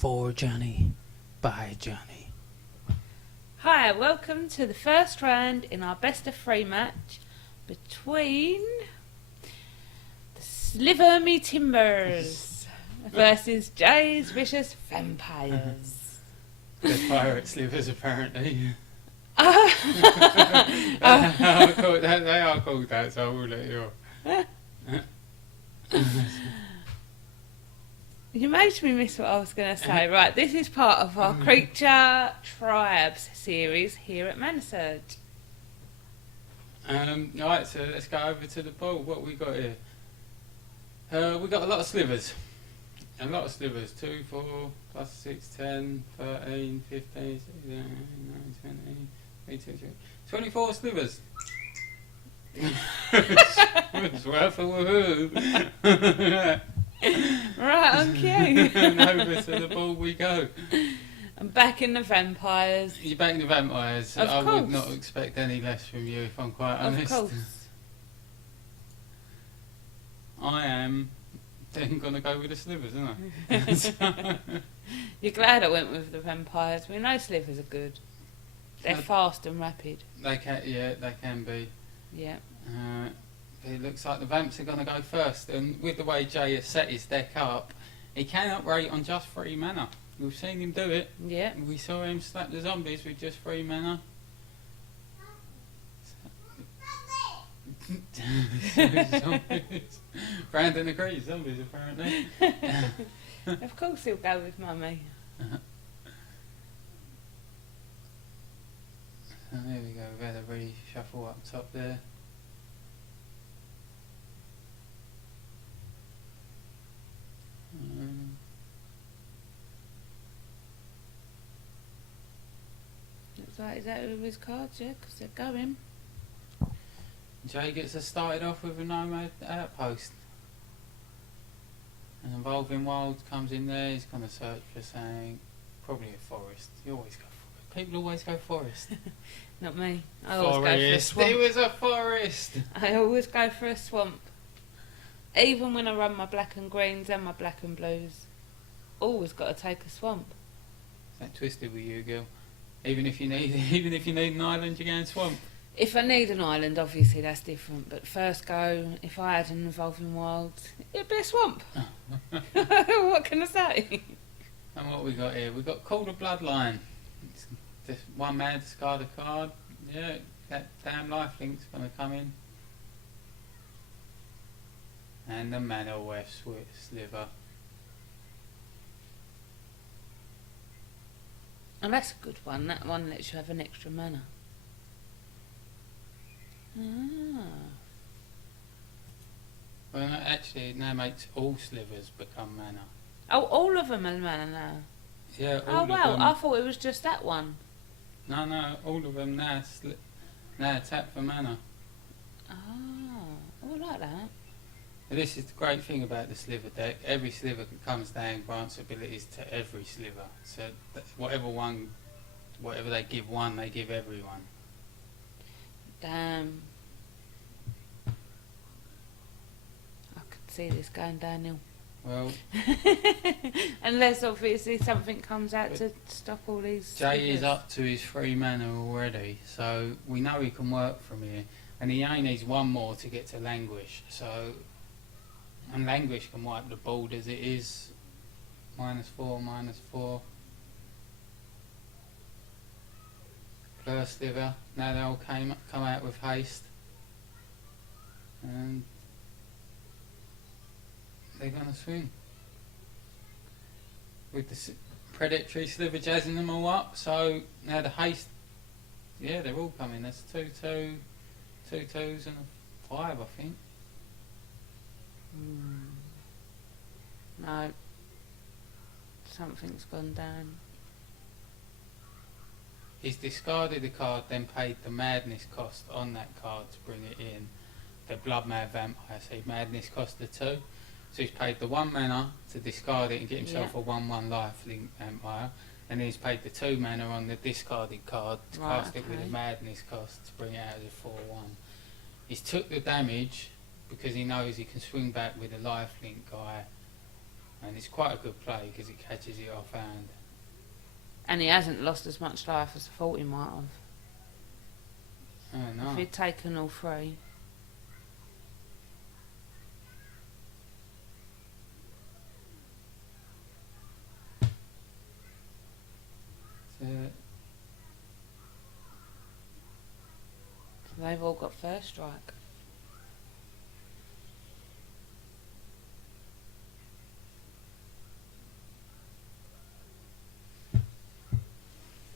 For Johnny, by Johnny. Hi, welcome to the first round in our best of three match between the Sliver Me Timbers versus Jay's Vicious Vampires. They're pirate slivers, apparently. They are called that, so I will let you off. You made me miss what I was going to say. Right, this is part of our Creature Tribes series here at Manasurge. Right, so let's go over to the ball. What we got here? We got a lot of slivers. 2, 4, plus 6, 10, 13, 15, 16, 19, 20, 22, 24 slivers. It's worth a woohoo. Right, on cue. And over to the ball we go. I'm back in the Vampires. You're back in the Vampires. Of I course. would not expect any less from you, if I'm quite honest. Of course. I am then going to go with the slivers, aren't I? You're glad I went with the Vampires. We know Slivers are good. They're fast and rapid. They can be. Yeah. It looks like the Vamps are going to go first, and with the way Jay has set his deck up, he can operate on just 3 mana. We've seen him do it. Yeah. We saw him slap the zombies with just 3 mana. Brandon agrees, zombies apparently. Of course he'll go with Mummy. So there we go, we've had a reshuffle up top there. Looks like he's out with his cards, yeah, because they're going. Jay gets us started off with a nomad outpost. An evolving wild comes in there, he's going to search for something, probably a forest. You always go forest. People always go forest. Not me. I always go for a swamp. It was a forest! I always go for a swamp. Even when I run my black and greens and my black and blues. Always got to take a swamp. Is that twisted with you, girl? Even if you need an island, you go and swamp. If I need an island, obviously that's different. But first go, if I had an evolving wild, it'd be a swamp. What can I say? And what we got here? We've got Call the Bloodline. It's just one man discard a card. Yeah, that damn lifelink's going to come in. And the Manasurge Sliver. And that's a good one. That one lets you have an extra mana. Ah. Well, no, actually, it now makes all slivers become mana. Oh, all of them are mana now. Yeah, all Oh of wow, them. I thought it was just that one. No, all of them now tap for mana. Oh, I like that. And this is the great thing about the sliver deck. Every sliver comes down, grants abilities to every sliver. So whatever they give one, they give everyone. Damn. I could see this going downhill. Well, Unless obviously something comes out to stop all these. Jay is slivers. up to his 3 mana already, so we know he can work from here. And he only needs 1 more to get to Languish. And Languish can wipe the board as it is. -4, -4. Blur Sliver. Now they all come out with haste. And they're going to swing. With the Predatory Sliver jazzing them all up. So now the haste. Yeah, they're all coming. That's 2 2s and a 5, I think. No. Something's gone down. He's discarded a card, then paid the madness cost on that card to bring it in. The Blood Mad Vampire, so madness cost the 2. So he's paid the 1 mana to discard it and get himself a 1/1 lifelink vampire. And then he's paid the 2 mana on the discarded card to cast it with a madness cost to bring it out as a 4/1. He's took the damage because he knows he can swing back with a lifelink guy And it's quite a good play because it catches it off hand. And he hasn't lost as much life as I thought he might have. Oh no. If he'd taken all three. So, So they've all got first strike.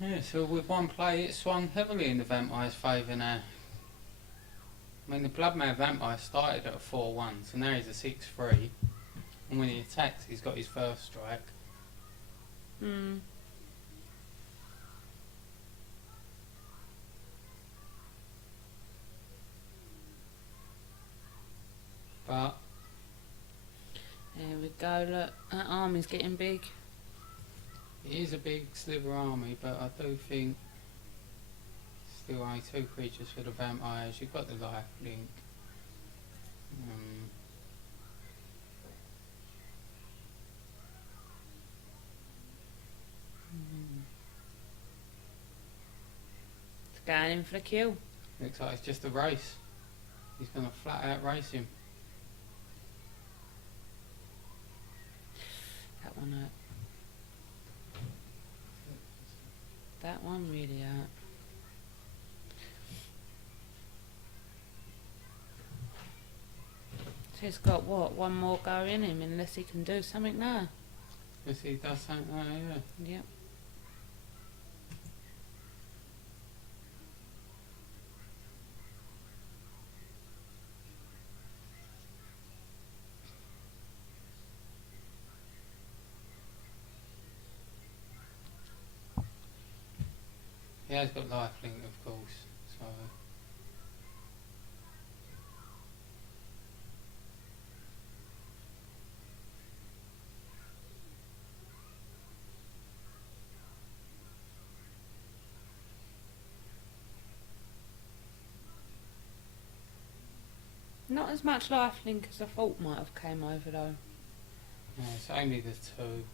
yeah, so with one play it swung heavily in the Vampire's favour now. I mean the Bloodmad Vampire started at a 4-1, so now he's a 6-3. And when he attacks he's got his first strike. Hmm. But There we go, look, that army's getting big. it is a big Sliver army, but I do think still only 2 creatures for the Vampires. You've got the life link. It's going in for the kill. Looks like it's just a race. He's going to flat out race him. That one hurt. That one really hurt. So he's got what, one more go in him unless he can do something now. Yes, he does something. Oh, yeah. Yep. He has got life link, of course. So Not as much life link as I thought might have came over though. yeah, it's only the 2.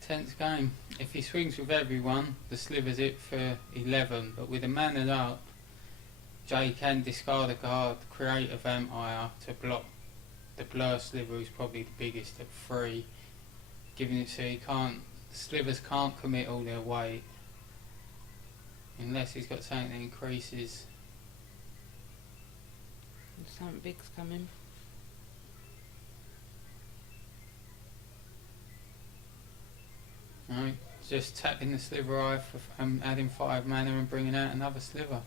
Tenth game. If he swings with everyone, the Sliver's it for 11. But with a mana up, Jay can discard a card, create a Vampire to block the Blur Sliver, who's probably the biggest at 3, giving it so he can't. The Slivers can't commit all their weight unless he's got something that increases. Something big's coming. Right, just tapping the Sliver Eye for adding 5 mana and bringing out another Sliver.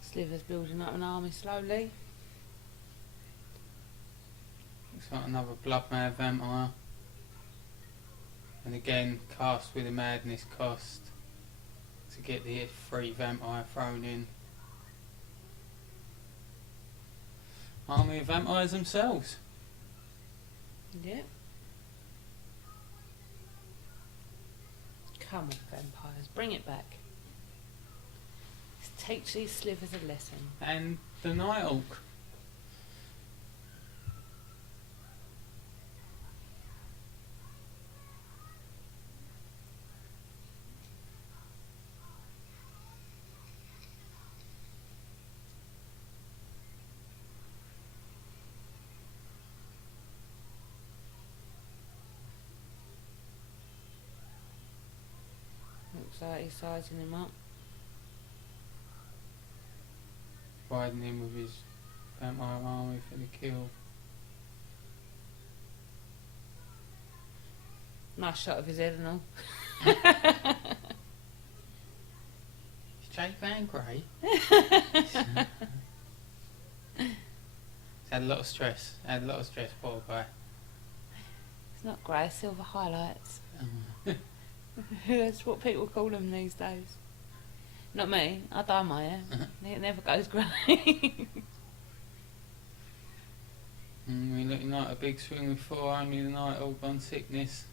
Slivers building up an army slowly. Looks like another Bloodmad Vampire. And again, cast with a Madness cost to get the 3 Vampire thrown in. Army of Vampires themselves. Yep. Come on, vampires, bring it back. Let's teach these Slivers a lesson. And the Night Hawk. Looks like he's sizing him up. Riding in with his Vampire army for the kill. Nice shot of his head and all. Jake Van Grey. Had a lot of stress. Poor guy. It's not grey, silver highlights. That's what people call them these days. Not me. I dye my hair. It never goes grey. We're looking like a big swing with 4 only tonight, all gone sickness.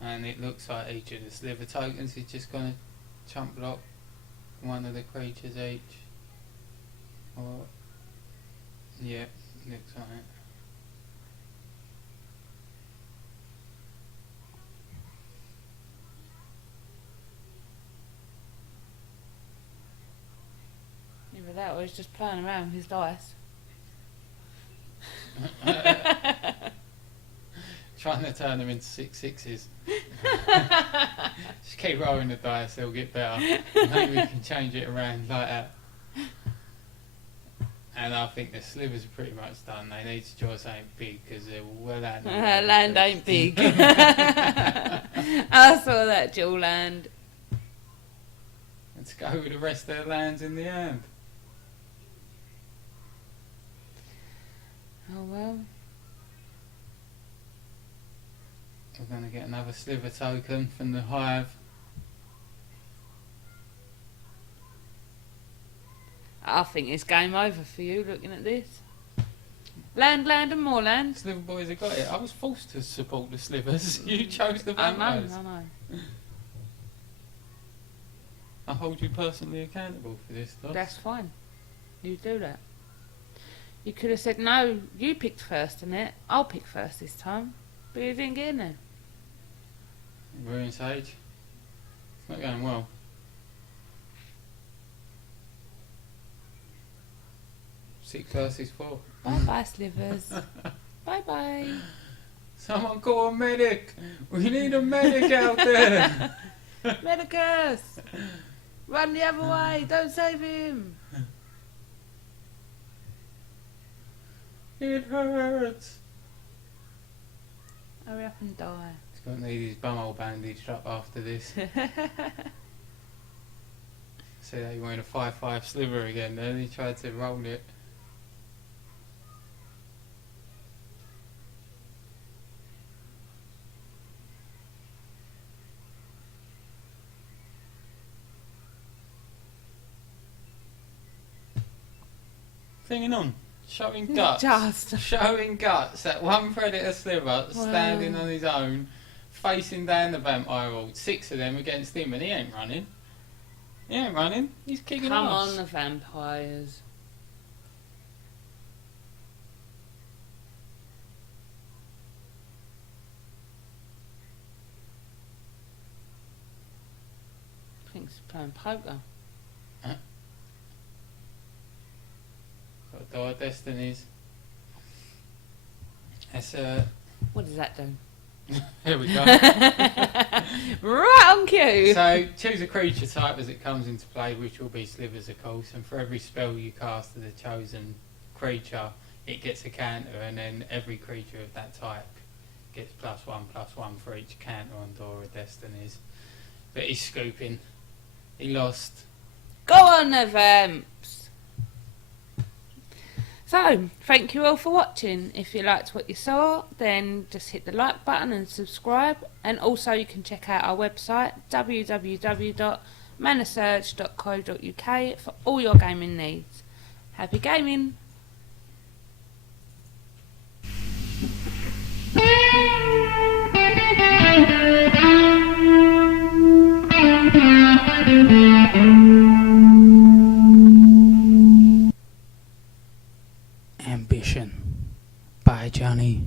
And it looks like each of the sliver tokens is just going to chump block one of the creatures each. Or, yeah, looks like it. Either that or he's just playing around with his dice. Trying to turn them into 6 sixes. Just keep rolling the dice, they'll get better. Maybe we can change it around like that. And I think the slivers are pretty much done. They need to draw something big because they're well out. Land ain't big. I saw that dual land. Let's go with the rest of the lands in the hand. Oh well. We're going to get another sliver token from the hive. I think it's game over for you looking at this. Land and more land. Sliver boys have got it. I was forced to support the slivers. You chose the vampires. I know. I hold you personally accountable for this stuff. That's fine. You do that. You could have said, no, you picked first in it. I'll pick first this time. But you didn't get in there. Ruin Sage. It's not going well. Six versus 4. Bye-bye, Slivers. Bye-bye. Someone call a medic! We need a medic out there! Medicus! Run the other way! Don't save him! It hurts! Hurry up and die. He's going to need his bumhole bandaged up after this. See that he went a 5-5 sliver again then, he tried to roll it. Singing on, showing guts, Just. showing guts. That one predator sliver standing on his own, facing down the vampire horde. 6 of them against him, and he ain't running. He ain't running. He's kicking Come ass. on, the vampires. I think he's playing poker. Got Dire Destinies. That's What does that do? here we go. Right on cue. So choose a creature type as it comes into play, which will be slivers of course, and for every spell you cast to the chosen creature it gets a counter, and then every creature of that type gets +1/+1 for each counter on Dora Destinies. But he's scooping. He lost. Go on, the vamps. So, thank you all for watching. If you liked what you saw, then just hit the like button and subscribe. And also you can check out our website, www.manasurge.co.uk, for all your gaming needs. Happy gaming! Ambition by Johnny.